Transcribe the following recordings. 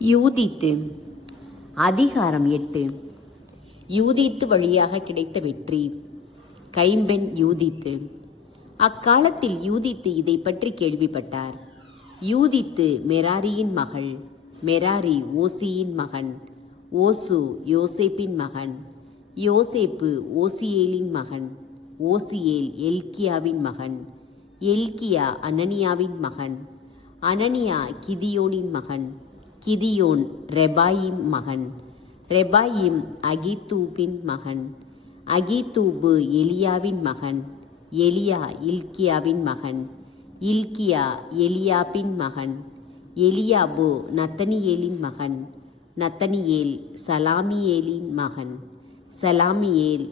யூதித்து. அதிகாரம் 8. யூதித்து வழியாக கிடைத்த வெற்றி. கைம்பெண் யூதித்து. அக்காலத்தில் யூதித்து இதை பற்றி கேள்விப்பட்டார். யூதித்து மெராரியின் மகள், மெராரி ஓசியின் மகன், ஓசு யோசேப்பின் மகன், யோசேப்பு ஓசியேலின் மகன், ஓசியேல் எல்கியாவின் மகன், எல்கியா அனனியாவின் மகன், அனனியா கிதியோனின் மகன், கிதியோன் ரெபாயிம் மகன், ரெபாயிம் அகிதூபின் மகன், அகிதூபு எலியாவின் மகன், எலியா இல்கியாவின் மகன், இல்கியா எலியாபின் மகன், எலியாபு நத்தனியேலின் மகன், நத்தனியேல் சலாமியேலின் மகன், சலாமியேல்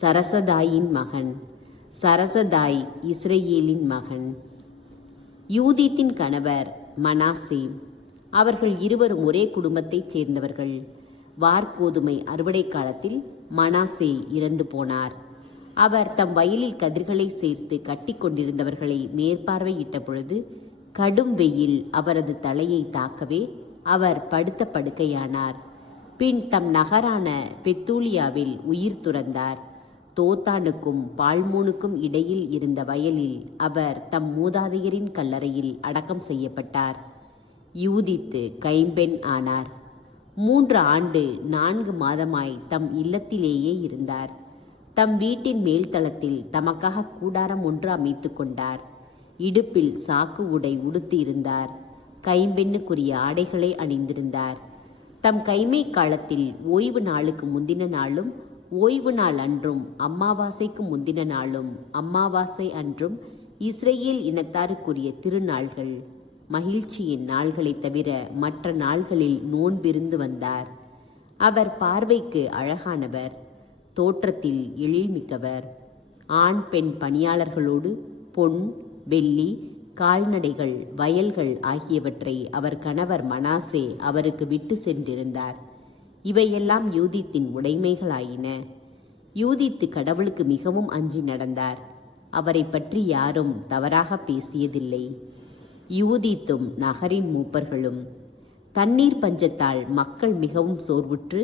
சரசதாயின் மகன், சரசதாய் இஸ்ரேலின் மகன். யூதித்தின் கணவர் மனாசே. அவர்கள் இருவரும் ஒரே குடும்பத்தைச் சேர்ந்தவர்கள். வார்கோதுமை அறுவடை காலத்தில் மனாசே இறந்து போனார். அவர் தம் வயலில் கதிர்களை சேர்த்து கட்டி கொண்டிருந்தவர்களை மேற்பார்வையிட்ட பொழுது கடும் வெயில் அவரது தலையை தாக்கவே அவர் படுத்த படுக்கையானார். பின் தம் நகரான பெத்தூலியாவில் உயிர் துறந்தார். தோத்தானுக்கும் பால்மோனுக்கும் இடையில் இருந்த வயலில் அவர் தம் மூதாதையரின் கல்லறையில் அடக்கம் செய்யப்பட்டார். யூதித்து கைம்பெண் ஆனார். 3 ஆண்டு 4 மாதமாய் தம் இல்லத்திலேயே இருந்தார். தம் வீட்டின் மேல்தளத்தில் தமக்காக கூடாரம் ஒன்று அமைத்து கொண்டார். இடுப்பில் சாக்கு உடை உடுத்தி இருந்தார். கைம்பெண்ணுக்குரிய ஆடைகளை அணிந்திருந்தார். தம் கைமை காலத்தில் ஓய்வு நாளுக்கு முந்தின நாளும் ஓய்வு நாள் அன்றும் அம்மாவாசைக்கு முந்தின நாளும் அம்மாவாசை அன்றும் இஸ்ரேல் இனத்தாருக்குரிய திருநாள்கள் மகிழ்ச்சியின் நாள்களை தவிர மற்ற நாள்களில் நோன்பிருந்து வந்தார். அவர் பார்வைக்கு அழகானவர், தோற்றத்தில் எழில்மிக்கவர். ஆண் பெண் பணியாளர்களோடு பொன் வெள்ளி கால்நடைகள் வயல்கள் ஆகியவற்றை அவர் கணவர் மனாசே அவருக்கு விட்டு சென்றிருந்தார். இவையெல்லாம் யூதித்தின் உடைமைகளாயின. யூதித்து கடவுளுக்கு மிகவும் அஞ்சி நடந்தார். அவரை பற்றி யாரும் தவறாக பேசியதில்லை. யூதித்தும் நகரின் மூப்பர்களும். தண்ணீர் பஞ்சத்தால் மக்கள் மிகவும் சோர்வுற்று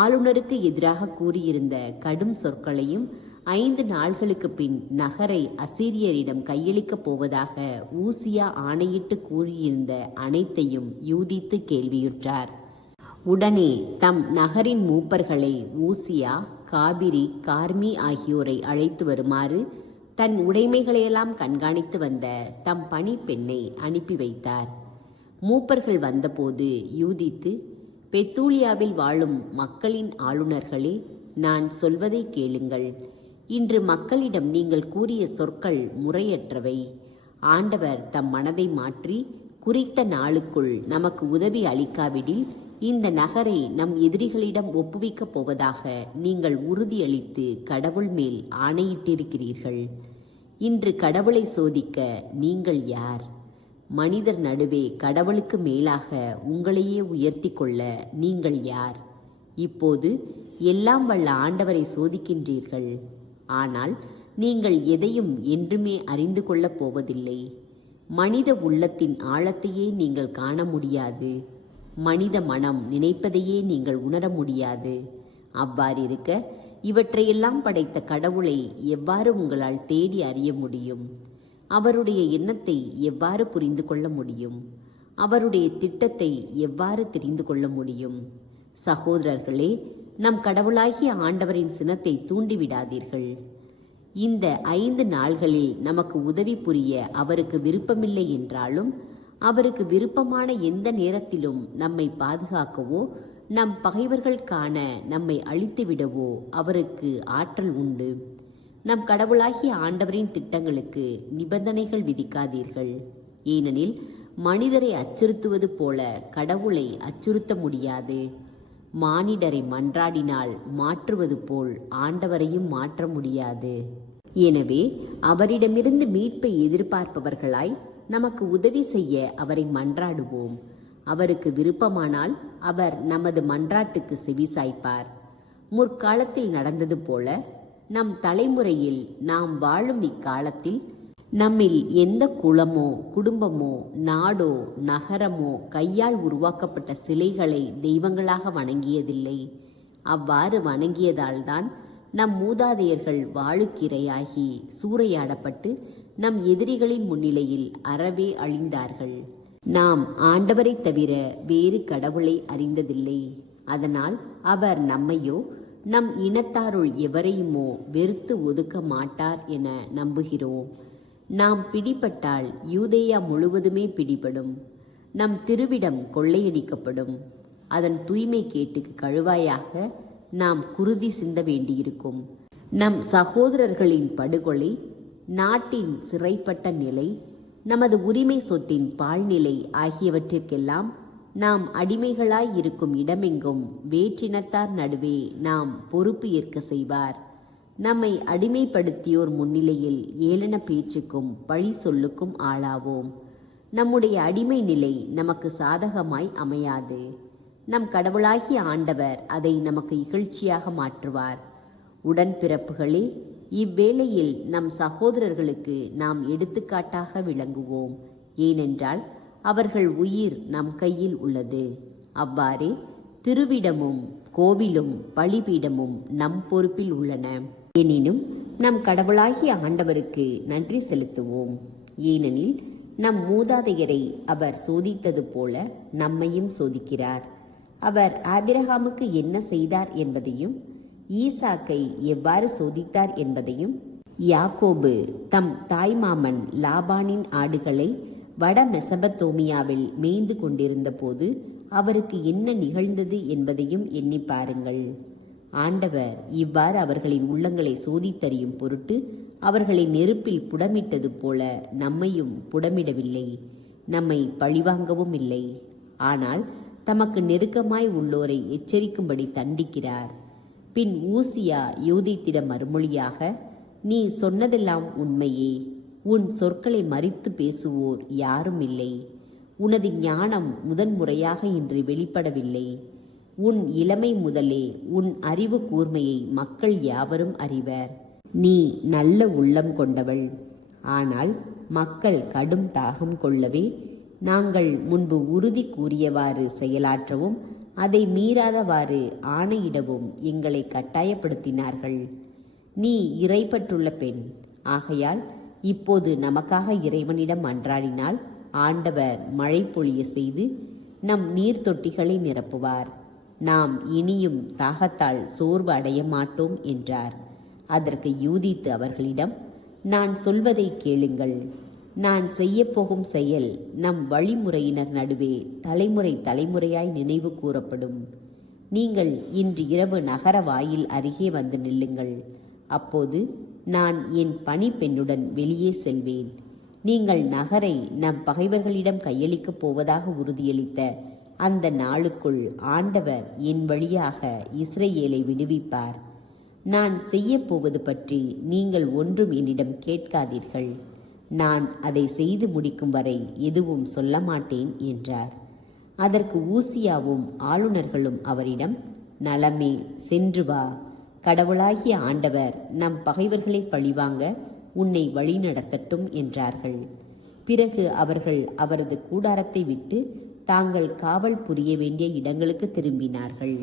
ஆளுநருக்கு எதிராக கூறியிருந்த கடும் சொற்களையும் 5 நாள்களுக்கு பின் நகரை அசீரியரிடம் கையளிக்கப் போவதாக ஊசியா ஆணையிட்டு கூறியிருந்த அனைத்தையும் யூதித்து கேள்வியுற்றார். உடனே தம் நகரின் மூப்பர்களை ஊசியா, காபிரி, கார்மி ஆகியோரை அழைத்து வருமாறு தன் உடைமைகளையெல்லாம் கண்காணித்து வந்த தம் பணி பெண்ணை அனுப்பி வைத்தார். மூப்பர்கள் வந்தபோது யூதித்து, பெத்தூலியாவில் வாழும் மக்களின் ஆளுநர்களே, நான் சொல்வதை கேளுங்கள். இன்று மக்களிடம் நீங்கள் கூறிய சொற்கள் முறையற்றவை. ஆண்டவர் தம் மனதை மாற்றி குறித்த நாளுக்குள் நமக்கு உதவி அளிக்காவிடில் இந்த நகரை நம் எதிரிகளிடம் ஒப்புவிக்கப் போவதாக நீங்கள் உறுதியளித்து கடவுள் மேல் ஆணையிட்டிருக்கிறீர்கள். இன்று கடவுளை சோதிக்க நீங்கள் யார்? மனிதர் நடுவே கடவுளுக்கு மேலாக உங்களையே உயர்த்தி கொள்ள நீங்கள் யார்? இப்போது எல்லாம் வல்ல ஆண்டவரை சோதிக்கின்றீர்கள். ஆனால் நீங்கள் எதையும் என்றுமே அறிந்து கொள்ளப் போவதில்லை. மனித உள்ளத்தின் ஆழத்தையே நீங்கள் காண முடியாது. மனித மனம் நினைப்பதையே நீங்கள் உணர முடியாது. அவ்வாறிருக்க இவற்றையெல்லாம் படைத்த கடவுளை எவ்வாறு உங்களால் தேடி அறிய முடியும்? அவருடைய எண்ணத்தை எவ்வாறு புரிந்து கொள்ள முடியும்? அவருடைய திட்டத்தை எவ்வாறு தெரிந்து கொள்ள முடியும்? சகோதரர்களே, நம் கடவுளாகிய ஆண்டவரின் சினத்தை தூண்டிவிடாதீர்கள். இந்த 5 நாள்களில் நமக்கு உதவி புரிய அவருக்கு விருப்பமில்லை என்றாலும் அவருக்கு விருப்பமான எந்த நேரத்திலும் நம்மை பாதுகாக்கவோ நம் பகைவர்கள் காண நம்மை அழித்துவிடவோ அவருக்கு ஆற்றல் உண்டு. நம் கடவுளாகிய ஆண்டவரின் திட்டங்களுக்கு நிபந்தனைகள் விதிக்காதீர்கள். ஏனெனில் மனிதரை அச்சுறுத்துவது போல கடவுளை அச்சுறுத்த முடியாது. மானிடரை மன்றாடினால் மாற்றுவது போல் ஆண்டவரையும் மாற்ற முடியாது. எனவே அவரிடமிருந்து மீட்பை எதிர்பார்ப்பவர்களாய் நமக்கு உதவி செய்ய அவரை மன்றாடுவோம். அவருக்கு விருப்பமானால் அவர் நமது மன்றாட்டுக்கு செவிசாய்ப்பார். முற்காலத்தில் நடந்தது போல நம் தலைமுறையில் நாம் வாழும் இக்காலத்தில் நம்மில் எந்த குலமோ குடும்பமோ நாடோ நகரமோ கையால் உருவாக்கப்பட்ட சிலைகளை தெய்வங்களாக வணங்கியதில்லை. அவ்வாறு வணங்கியதால்தான் நம் மூதாதையர்கள் வாளுக்கிரையாகி சூறையாடப்பட்டு நம் எதிரிகளின் முன்னிலையில் அறவே அழிந்தார்கள். நாம் ஆண்டவரை தவிர வேறு கடவுளை அறிந்ததில்லை. அதனால் அவர் நம்மையோ நம் இனத்தாருள் எவரையுமோ வெறுத்து ஒதுக்க மாட்டார் என நம்புகிறோம். நாம் பிடிபட்டால் யூதேயா முழுவதுமே பிடிபடும். நம் திருவிடம் கொள்ளையடிக்கப்படும். அதன் தூய்மை கேட்டுக்கு கழுவாயாக நாம் குருதி சிந்த வேண்டியிருக்கும். நம் சகோதரர்களின் படுகொலை, நாட்டின் சிறைப்பட்ட நிலை, நமது உரிமை சொத்தின் பால்நிலை ஆகியவற்றிற்கெல்லாம் நாம் அடிமைகளாய் இருக்கும் இடமெங்கும் வேற்றினத்தார் நடுவே நாம் பொறுப்பு ஏற்க செய்வார். நம்மை அடிமைப்படுத்தியோர் முன்னிலையில் ஏளன பேச்சுக்கும் பழி சொல்லுக்கும் ஆளாவோம். நம்முடைய அடிமை நிலை நமக்கு சாதகமாய் அமையாது. நம் கடவுளாகிய ஆண்டவர் அதை நமக்கு இகழ்ச்சியாக மாற்றுவார். உடன்பிறப்புகளே, இவ்வேளையில் நம் சகோதரர்களுக்கு நாம் எடுத்துக்காட்டாக விளங்குவோம். ஏனென்றால் அவர்கள் உயிர் நம் கையில் உள்ளது. அவ்வாறே திருவிடமும் கோவிலும் பலிபீடமும் நம் பொறுப்பில் உள்ளன. எனினும் நம் கடவுளாகிய ஆண்டவருக்கு நன்றி செலுத்துவோம். ஏனெனில் நம் மூதாதையரை அவர் சோதித்தது போல நம்மையும் சோதிக்கிறார். அவர் ஆபிரகாமுக்கு என்ன செய்தார் என்பதையும், ஈசாக்கை எவ்வாறு சோதித்தார் என்பதையும், யாக்கோபு தம் தாய்மாமன் லாபானின் ஆடுகளை வட மெசபத்தோமியாவில் மேய்ந்து கொண்டிருந்த போது அவருக்கு என்ன நிகழ்ந்தது என்பதையும் எண்ணி பாருங்கள். ஆண்டவர் இவ்வாறு அவர்களின் உள்ளங்களை சோதித்தறியும் பொருட்டு அவர்களை நெருப்பில் புடமிட்டது போல நம்மையும் புடமிடவில்லை, நம்மை பழிவாங்கவும் இல்லை. ஆனால் தமக்கு நெருக்கமாய் உள்ளோரை எச்சரிக்கும்படி தண்டிக்கிறார். பின் ஊசியா யூதித்திடம் மறுமொழியாக, நீ சொன்னதெல்லாம் உண்மையே. உன் சொற்களை மறித்து பேசுவோர் யாரும் இல்லை. உனது ஞானம் முதன்முறையாக இன்று வெளிப்படவில்லை. உன் இளமை முதலே உன் அறிவு கூர்மையை மக்கள் யாவரும் அறிவர். நீ நல்ல உள்ளம் கொண்டவள். ஆனால் மக்கள் கடும் தாகம் கொள்ளவே நாங்கள் முன்பு உறுதி கூறியவாறு செயலாற்றவும் அதை மீறாதவாறு ஆணையிடவும் எங்களை கட்டாயப்படுத்தினார்கள். நீ இறைப்பற்றுள்ள பெண். ஆகையால் இப்போது நமக்காக இறைவனிடம் மன்றாடினால் ஆண்டவர் மழை பொழிய செய்து நம் நீர் தொட்டிகளை நிரப்புவார். நாம் இனியும் தாகத்தால் சோர்வு அடைய மாட்டோம் என்றார். அதற்கு யூதித்து அவர்களிடம், நான் சொல்வதை கேளுங்கள். நான் செய்யப்போகும் செயல் நம் வழிமுறையினர் நடுவே தலைமுறை தலைமுறையாய் நினைவு கூறப்படும். நீங்கள் இன்று இரவு நகர வாயில் அருகே வந்து நில்லுங்கள். அப்போது நான் என் பணி பெண்ணுடன் வெளியே செல்வேன். நீங்கள் நகரை நம் பகைவர்களிடம் கையளிக்கப் போவதாக உறுதியளித்த அந்த நாளுக்குள் ஆண்டவர் என் வழியாக இஸ்ரேலை விடுவிப்பார். நான் செய்யப்போவது பற்றி நீங்கள் ஒன்றும் என்னிடம் கேட்காதீர்கள். நான் அதை செய்து முடிக்கும் வரை எதுவும் சொல்ல மாட்டேன் என்றார். அதற்கு ஊசியாவும் ஆளுநர்களும் அவரிடம், நலமே, சென்று வா. கடவுளாகிய ஆண்டவர் நம் பகைவர்களை பழிவாங்க உன்னை வழிநடத்தட்டும் என்றார்கள். பிறகு அவர்கள் அவரது கூடாரத்தை விட்டு தாங்கள் காவல் புரிய வேண்டிய இடங்களுக்கு திரும்பினார்கள்.